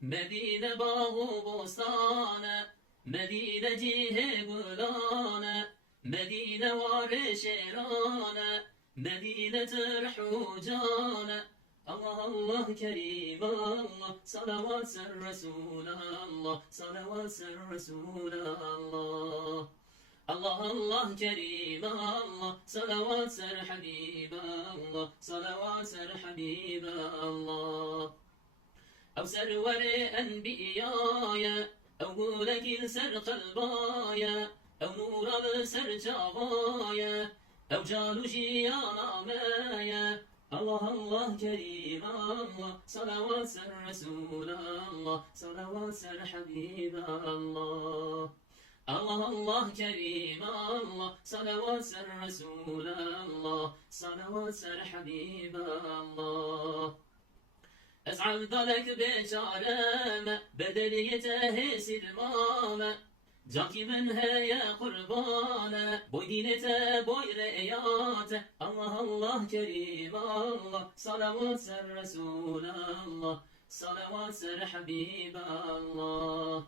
Medine bağı bostane, Medine cihe gulane, Medine var şerane, Medine terhu cane. Allah Allah Kerim Allah, salavat ser Resulallah, salavat ser Resulallah. Allah Allah Kerim Allah, salavat ser Habiballah, salavat ser Habiballah. أو سرور أنبيايا أو مولك سر قلبايا أو نور السر جاغايا أو جال جيانا مايا الله الله كريم الله صلوات سر رسول الله صلوات سر حبيب الله الله الله كريم الله صلوات سر رسول الله صلوات سر حبيب الله أزعل ضلك بشارمة بدليته سلمامة جاكي منها يا قربانة بوي دينته بوي رئياته الله الله كريم الله صلوات سر رسول الله صلوات سر حبيب الله